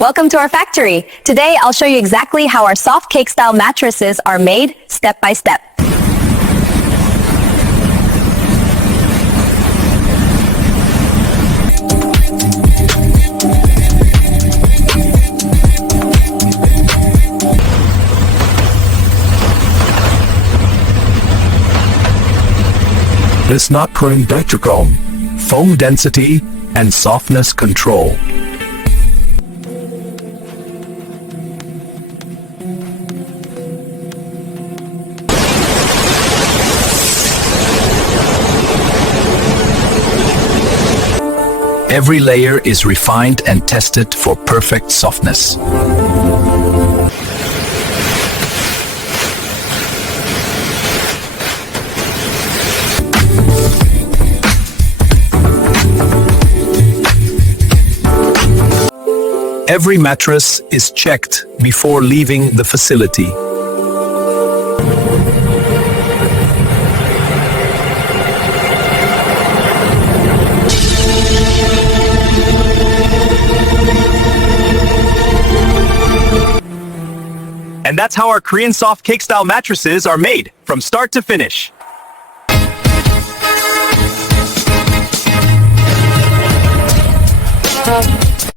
Welcome to our factory. Today, I'll show you exactly how our soft cake-style mattresses are made step by step. This not-prone Dichrochrome, foam density and softness control. Every layer is refined and tested for perfect softness. Every mattress is checked before leaving the facility. And that's how our Korean soft cake-style mattresses are made, from start to finish.